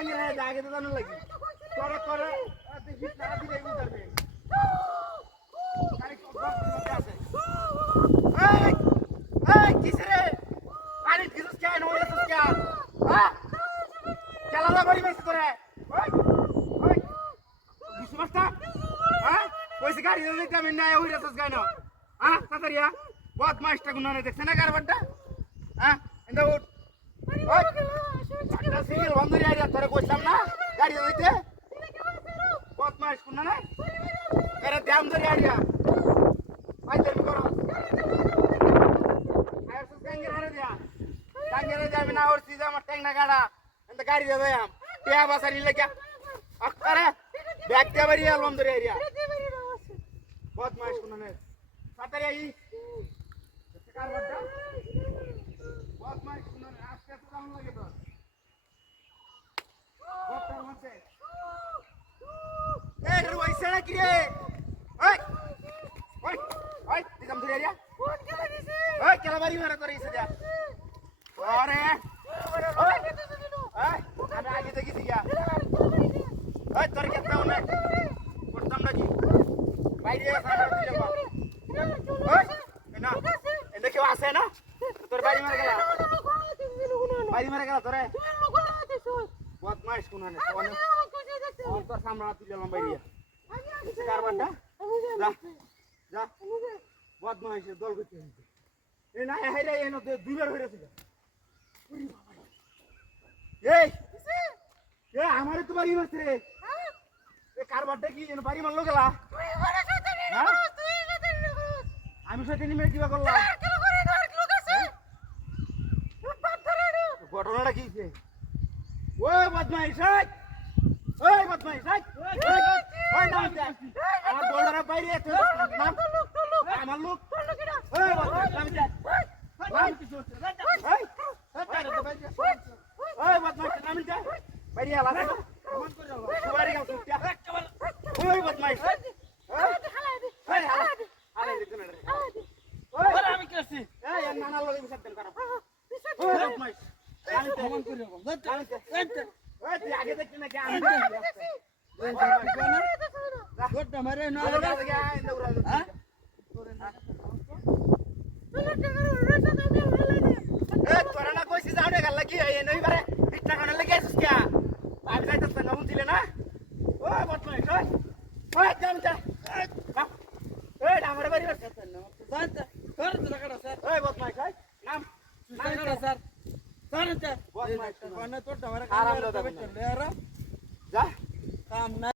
কাঙ্গে রে আগে তো জানো লাগি করে করে দেখি তারা দিলে উঠবে গাড়ি কত আছে এই এই কিসরে গাড়ি কিছু কেন হইছে কেন হ্যাঁ চালালা বাড়ি মেসে তোরে ওই ওই বিশ্বস্তা হ্যাঁ কইছে গাড়ি দিতে আমি না হইরাছস গায় না হ্যাঁ তাড়াতাড়িয়া বহুত মাস্টার গুনা নে দেখছ না কারবারটা হ্যাঁ এন্ড উঠ ওই একটা সিরিয়াল বন্ধ রে আইরা তোরে কইছলাম না গাড়ি দিতে বহুত মাস গুনা না এরা দাম ধরে আইরা ভাই তুমি করো আইছস গাঙ্গে হারে দিয়া গাঙ্গে রে যাবি না ওর সিজা আমার ট্যাং না গাড়া এন্ড গাড়ি দে দেয়াম টিয়া বাসারি লাগা আরে ব্যাগটা বাড়ি আলম ধরে আইরা बहुत माइस कुनाने सातरे आई कार बड्डा बहुत माइस कुनाने आज क्या तो लगे तो बहुत कार मत से ए रे वैसे ना किरे ओए ओए ओए दिखम धरे रिया फोन केला दिसे ओए केला बारी मारा करे इसे जा अरे ओए हमें आगे देखी थी क्या ओए तोर कितना होने पड़तम ना जी বাইরে সারা দিলে মা ওই না এন্ড কেউ আছে না তোর বাড়ি মারা গেল বাড়ি মারা গেল তোরে বদমাইশ কোনানে কোন তোর সামনে দিলাম বাইরে কারবারটা যা যা বদমাইশ দল করতে এ না হাইরে এনো দুইবার হইরাছে এই এ আমারে তো বাড়ি মারছে রে এ কারবারটা কি এনো বাড়ি মারলো গেলা আমি শয়তানি মেরে কিবা করলাম ঘটনাটা কি ওই বদমাইশ ওই বদমাইশ ওই নাম আমার বড়রা বাইরে নাম আমার লোক ওই বদমাইশ নাম নাম কিছু ওই বদমাইশ নাম বাইরে আলা মন করে সুবারি গাও তুই ওই বদমাইশ আমি কেছি এই নানা লগে বিসাত দেন করো ওই বদমাইশ আমি তো মন করে ওই তুই আগে দেখি না কি আমি গোটা মারে না হ্যাঁ এ তোরা না কইছিস যাও রে গাল লাগি এই নই বারে 20 টাকা না লাগি আসিস কি আমি যাইতাছ না বুঝিলে না ওই বদমাইশ ওই জাম যা এই আমার বাড়ি আছে না জানতা তোর টাকাটা স্যার ওই বদমাইশ নাম টাকাটা স্যার জানতা বদমাইশ কোন তোর টাকা আরাম দাদা যা কাম না